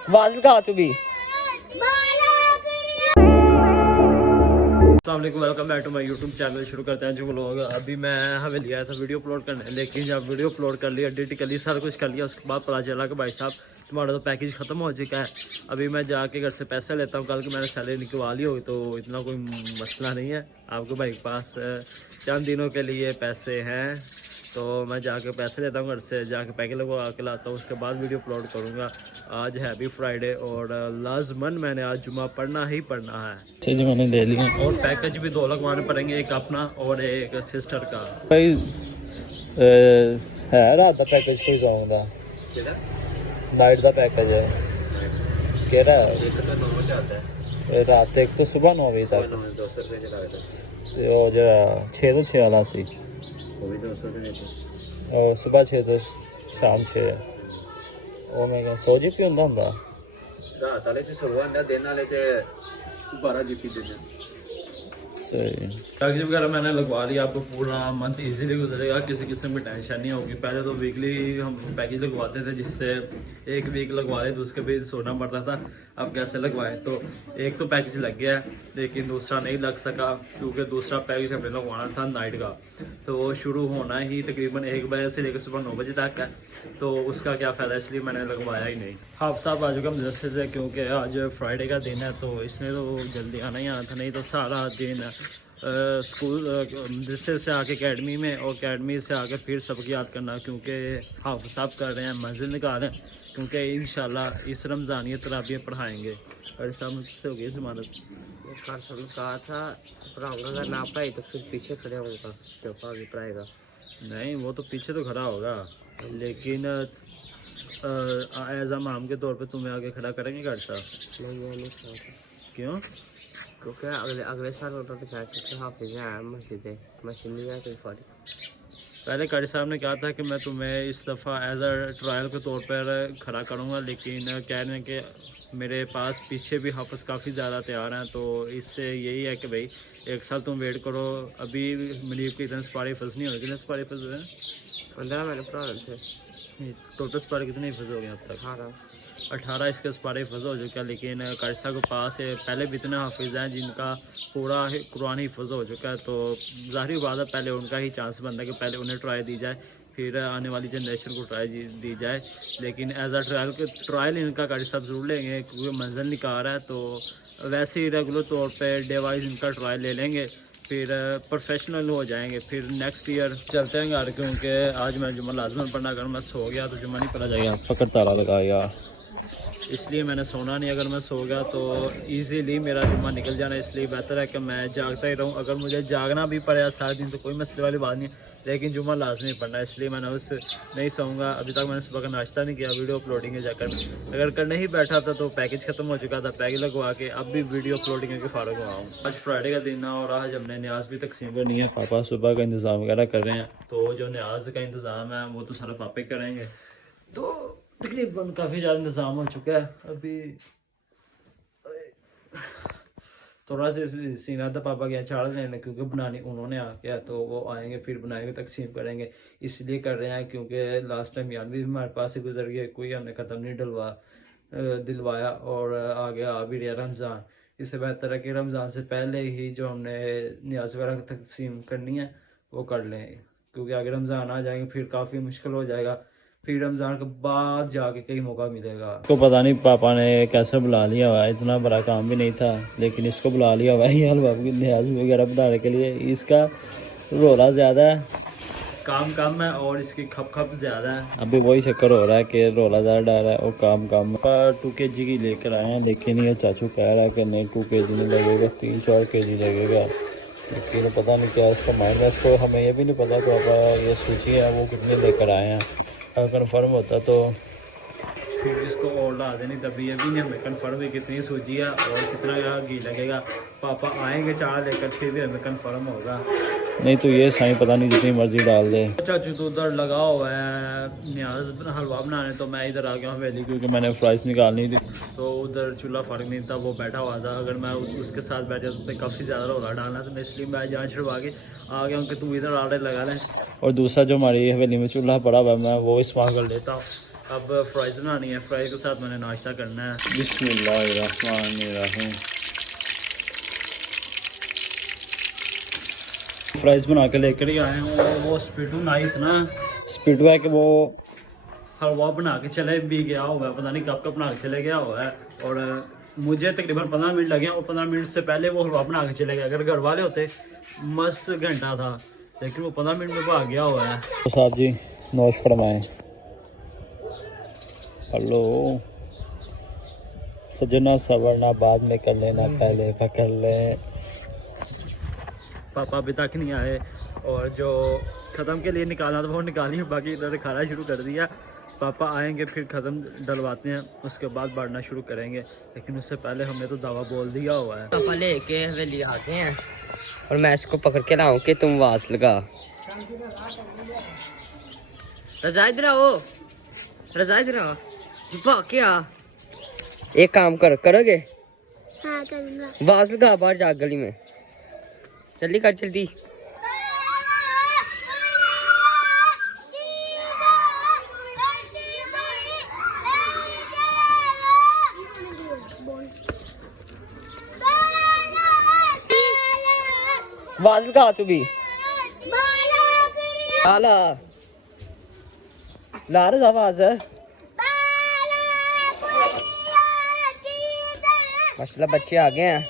आवाज लगा तू भी। Welcome back to my YouTube channel. शुरू करते हैं जो लोग। अभी मैं हवेली आया था वीडियो अपलोड करने, लेकिन जब वीडियो अपलोड कर लिया, एडिट कर ली, सारा कुछ कर लिया, उसके बाद पता चला कि भाई साहब तुम्हारा तो पैकेज ख़त्म हो चुका है। अभी मैं जाके घर से पैसे लेता हूँ, कल की मैंने सैलरी निकलवा ली होगी तो इतना कोई मसला नहीं है। आपके भाई के पास चंद दिनों के लिए पैसे हैं तो मैं जाके पैसे लेता हूँ, घर से जाके पैकेज लगवा के लाता हूँ, उसके बाद वीडियो अपलोड करूँगा। आज है भी फ्राइडे और लाजमन मैंने आज जुमा पढ़ना ही पढ़ना है। चलिए मैंने ले लिया और पैकेज भी 2 लगवाने पड़ेंगे, एक अपना और एक सिस्टर का। भाई है रात का पैकेज कोई जाऊँगा नाइट का पैकेज है केड़ा है रात एक तो सुबह 9 बजे तक जो 6 तो 6 वाला सी और सुबह 6 तो शाम 6 ਉਹ ਮੈਂ ਕਿਹਾ 100 जीबी ਹੁੰਦਾ ਰਾਤ ਵਾਲੇ ਚ 16 ਹੁੰਦਾ ਦਿਨ ਵਾਲੇ ਚ 12 जीबी ਦੇ पैकेज वगैरह मैंने लगवा लिया। आपको पूरा मंथ इजीली गुजरेगा, किसी किस्म की टेंशन नहीं होगी। पहले तो वीकली हम पैकेज लगवाते थे, जिससे एक वीक लगवा ले तो उसके भी सोना पड़ता था। अब कैसे लगवाएं, तो एक तो पैकेज लग गया है लेकिन दूसरा नहीं लग सका, क्योंकि दूसरा पैकेज हमें लगवाना था नाइट का। तो वो शुरू होना ही तकरीबन 1 बजे से लेकर सुबह 9 बजे तक है, तो उसका क्या फ़ायदा, इसलिए मैंने लगवाया ही नहीं। हाफ साहब आज का मदरसे से, क्योंकि आज फ्राइडे का दिन है तो इसमें तो जल्दी आना ही आना था, नहीं तो सारा दिन स्कूल मदरसे से आके एकेडमी में और एकेडमी से आके फिर सबक याद करना, क्योंकि हाफ साहब कर रहे हैं, मंजिल निकाल रहे हैं, क्योंकि इंशाल्लाह इस रमज़ान ये तराबियाँ पढ़ाएँगे। और साहब से हो गई ज़मानत कहा था पढ़ाऊँगा, अगर ना पढ़ाई तो फिर पीछे खड़े होगा जब आगे पढ़ाएगा। नहीं वो तो पीछे तो खड़ा होगा, लेकिन एज इमाम के तौर पे तुम्हें आगे खड़ा करेंगे गार्ड साहब? नहीं क्यों? क्योंकि अगले साल हाफिज है मशीन नहीं है कोई फाड़ी। पहले कारी साहब ने कहा था कि मैं तुम्हें इस दफ़ा एज अ ट्रायल के तौर पर खड़ा करूँगा, लेकिन कह रहे हैं कि मेरे पास पीछे भी हाफिज काफ़ी ज़्यादा तैयार हैं, तो इससे यही है कि भाई 1 साल तुम वेट करो। अभी मनीब की इतने सपारे फज नहीं हो गए। कितने सपारे फज हुए हैं? 15 मैंने पढ़ा थे। टोटल सपारे कितने फज हो गए अब तक? 18 इसके सपारे फज हो चुका है। लेकिन कारी साहब के पास पहले भी इतने हाफिज हैं जिनका पूरा कुरान हिफ्ज़ हो चुका है, तो ज़ाहिर बात है पहले उनका ही चांस बनता है कि पहले उन्हें ट्राई दी जाए, फिर आने वाली जनरेशन को ट्राई दी जाए। लेकिन एज अ ट्रायल इनका कारी साहब ज़रूर लेंगे, क्योंकि मंजिल निकाल रहा है, तो वैसे ही रेगुलर तौर पर डे वाइज इनका ट्रायल ले लेंगे, फिर प्रोफेशनल हो जाएंगे, फिर नेक्स्ट ईयर चलते हैं घर। क्योंकि आज मैं जुम्मा लाजमन पढ़ना, अगर मैं सो गया तो जुम्मा नहीं पढ़ा जाएगा, पकड़ ताला लगाएगा, इसलिए मैंने सोना नहीं। अगर मैं सो गया तो इजीली मेरा जुम्मा निकल जाना, इसलिए बेहतर है कि मैं जागता ही रहूं। अगर मुझे जागना भी पड़े सारा दिन तो कोई मसले वाली बात नहीं, लेकिन जुम्मा लाजमी पढ़ना है, इसलिए मैंने उससे नहीं सोऊंगा। अभी तक मैंने सुबह का नाश्ता नहीं किया, वीडियो अपलोडिंग है जाकर। अगर करने ही बैठा था तो पैकेज ख़त्म हो चुका था, पैकेज लगवा के अब भी वीडियो अपलोडिंग करके फारग हुआ हूँ। आज फ्राइडे का दिन है और आज हमने न्याज भी तकसीम करनी है। पापा सुबह का इंतज़ाम वगैरह कर रहे हैं, तो जो न्याज का इंतज़ाम है वो तो सारा पापा ही करेंगे। तो तकरीबन काफ़ी ज़्यादा इंतज़ाम हो चुका है। अभी थोड़ा सा सीना था पापा के यहाँ चाड़ लेने, क्योंकि बनानी उन्होंने आ गया, तो वो आएंगे फिर बनाएंगे, तकसीम करेंगे। इसलिए कर रहे हैं क्योंकि लास्ट टाइम यार भी हमारे पास से गुजर गया, कोई हमने ख़त्म नहीं दिलवाया और आगे आ भी रहा रमज़ान। इससे बेहतर है कि रमज़ान से पहले ही जो हमने न्याज वगैरह तकसीम करनी है वो कर लें, क्योंकि आगे रमज़ान आ जाएंगे फिर काफ़ी मुश्किल हो जाएगा, फिर रमज़ान के बाद जाके कहीं मौका मिलेगा। इसको पता नहीं पापा ने कैसे बुला लिया हुआ है, इतना बड़ा काम भी नहीं था, लेकिन इसको बुला लिया हुआ है ये हलवा की न्याज वगैरह बनाने के लिए। इसका रोला ज़्यादा है, काम कम है, और इसकी खप ज़्यादा है। अभी वही चक्कर हो रहा है कि रोला ज़्यादा डाल रहा है और काम कम। 2 kg की लेकर आए हैं, लेकिन ये चाचू कह रहा है कि नहीं 2 kg नहीं लगेगा, 3-4 kg लगेगा, लेकिन पता नहीं क्या इसका मायने। इसको हमें ये भी नहीं पता कि पापा ये सूची है वो कितने लेकर आए हैं। अगर कन्फर्म होता तो फिर इसको और ला देनी, तभी ये भी नहीं हमें कन्फर्म है कितनी सूजी है और कितना घी लगेगा। पापा आएंगे चाय लेकर फिर भी हमें कन्फर्म होगा, नहीं तो ये साईं पता नहीं जितनी मर्जी डाल दे। चाचू तो उधर लगा हुआ है न्याज हलवा बनाने, तो मैं इधर आ गया हवेली, क्योंकि मैंने फ्राइज निकालनी थी, तो उधर चूल्हा फर्क नहीं था, वो बैठा हुआ था। अगर मैं उसके साथ बैठा तो काफ़ी ज़्यादा रोला डालना, तो मैं इसलिए मैं जान छुड़वा के आ गया हूँ कि तुम इधर आड़े लगा लें। और दूसरा जो हमारी हवेली में चूल्हा पड़ा हुआ है मैं वो इस्तेमाल कर लेता हूँ, अब फ्राइज बनानी है, फ्राइज के साथ मैंने नाश्ता करना है। बिस्मिल्लाहिर्रहमानिर्रहीम। फ्राइज बना के लेकर ही आए हूँ। वो स्पीडू नाइफ ना, स्पीडू है कि वो हलवा बना के चले भी गया हुआ है, पता नहीं कब का बना के चले गया हुआ है। और मुझे तकरीबन 15 मिनट लगे और 15 मिनट से पहले वो हलवा बना के चले गए। अगर घर वाले होते मस्त घंटा था, लेकिन वो 15 मिनट में भाग गया हुआ है। तो साहब जी नोश फरमाएं। हेलो सजना सवरना बाद में कर लेना, पहले पकड़ ले। पापा अभी तक नहीं आए और जो ख़त्म के लिए निकालना था वो निकाली, बाकी इन्होंने खाना शुरू कर दिया। पापा आएंगे फिर ख़त्म डलवाते हैं, उसके बाद बढ़ना शुरू करेंगे, लेकिन उससे पहले हमने तो दवा बोल दिया हुआ है। पापा लेके हवेली आते हैं और मैं इसको पकड़ के लाऊं कि तुम आवाज लगा। रजा इधर आओ, रजा इधर आओ, जुबा क्या एक काम करोगे? हाँ करूंगा। आवाज लगा बाहर जा गली में, जल्दी कर जल्दी। आवाज लगा तू भी। ला ला रहा आवाज माशाल्लाह बच्चे आ गए हैं।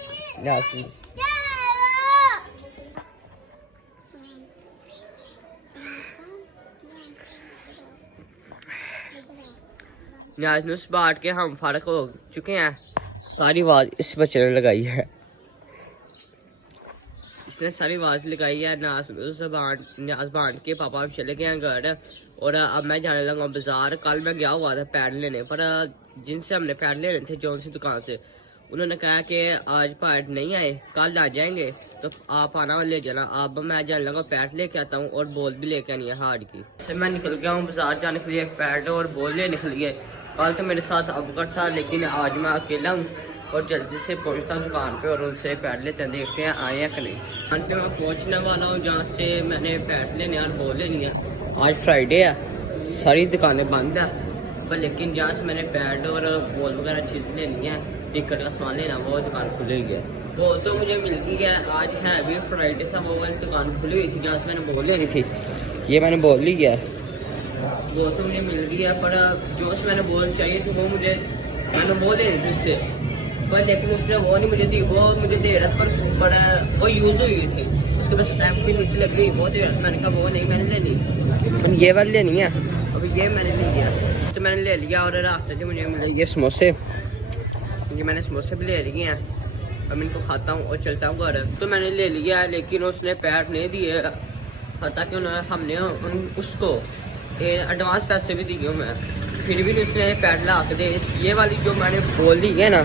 न्याज नुस बांट के हम फारक हो चुके हैं। सारी आवाज इस बच्चे ने लगाई है, इसने सारी आवाज लगाई है। न्याज बांट के पापा चले गए हैं घर और अब मैं जाने लगा बाजार। कल मैं गया हुआ था पैड लेने, पर जिनसे हमने पैड लेने थे जौन सी दुकान से, उन्होंने कहा कि आज पैड नहीं आए, कल आ जाएंगे, तो आप आना और ले जाना। अब मैं जाने लगा पैड लेके आता हूँ और बॉल भी लेके आनी है हार्ड की। इससे मैं निकल गया हूँ बाजार जाने के लिए, पैड और बॉल ले निकल गए। कल तो मेरे साथ अबकर था, लेकिन आज मैं अकेला हूँ और जल्दी से पहुँचता हूँ दुकान पे और उनसे पैड लेते हैं, देखते हैं आए हैं कि नहीं। दुकान पे मैं पहुँचने वाला हूँ जहाँ से मैंने पैड लेने और बॉल लेनी है। आज फ्राइडे है, सारी दुकानें बंद है, पर लेकिन जहाँ से मैंने पैड और बॉल वगैरह चीज़ लेनी है, टिकट का सामान लेना, वो दुकान खुली हुई है। वो तो मुझे मिल गई है। आज है भी फ्राइडे था, वो वाली दुकान खुली हुई थी जहाँ से मैंने बॉल लेनी थी। ये मैंने बॉल ली है, वो तो मुझे मिल गई है, पर जो उसमें मैंने बॉल चाहिए थी वो मैंने बॉल लेनी थी उससे, पर लेकिन उसने वो नहीं मुझे दी। वो मुझे दे रहा था पर वो यूज़ हुई थी, उसके बाद स्नैप भी नीचे लगी, वो दे रहा था। मैंने कहा वो नहीं मैंने लेनी, ये वाली लेनी है। अब ये मैंने ले लिया, तो मैंने ले लिया और रास्ते से मुझे मिले ये समोसे, ये मैंने समोसे भी ले लिए हैं। अब मैं इनको खाता हूँ और चलता हूँ घर। तो मैंने ले लिया है, लेकिन उसने पैड नहीं दिए, ताकि हमने उसको एडवांस पैसे भी दिए मैं, फिर भी उसने पैड ला के दे। ये वाली जो मैंने बोल ली है ना,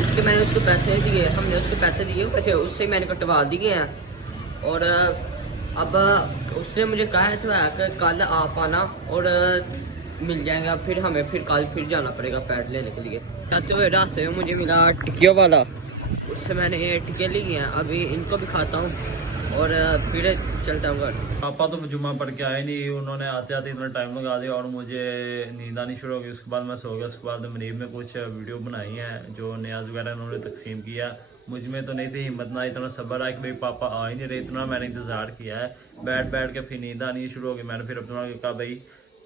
इसके मैंने उसको पैसे दिए, हमने उसके पैसे दिए वैसे, उससे मैंने कटवा दिए हैं। और अब उसने मुझे कहा है तो कल आप आना और मिल जाएगा, फिर हमें कल फिर जाना पड़ेगा पैड लेने के लिए। जाते हुए रास्ते में मुझे मिला टिकियों वाला, उससे मैंने ये टिके लिए हैं। अभी इनको भी खाता हूँ और फिर चलता हूँ घर। पापा तो जुम्मा पढ़ के आए नहीं, उन्होंने आते आते इतना टाइम लगा दिया और मुझे नींद आनी शुरू हो गई। उसके बाद मैं सो गया। उसके बाद मनीब में कुछ वीडियो बनाई हैं जो न्याज वगैरह उन्होंने तकसीम किया। मुझ में तो नहीं थी हिम्मत, ना इतना सब्र आया कि भाई पापा आ ही नहीं रहे, इतना मैंने इंतज़ार किया है। बैठ के फिर नींद आनी शुरू हो गई। मैंने फिर अपना कहा भाई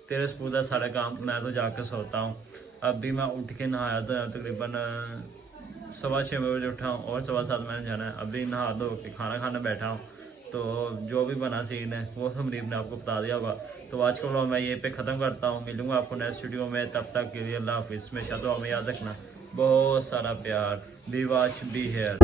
तेरे स्पूदा सारा काम, मैं तो जाकर सोता हूँ। अब भी मैं उठ के नहाया था, तकरीबन 6:15 बजे उठा हूँ और 7:15 मैंने जाना है। अभी नहा धो के खाना खाने बैठा हूँ, तो जो भी बना सीन है वो तो मरीब ने आपको बता दिया होगा। तो आज का व्लॉग मैं ये पे ख़त्म करता हूँ, मिलूंगा आपको नेक्स्ट वीडियो में। तब तक के लिए अल्लाह हाफिज़। हमेशा तो हमें याद रखना, बहुत सारा प्यार। Be watch be here.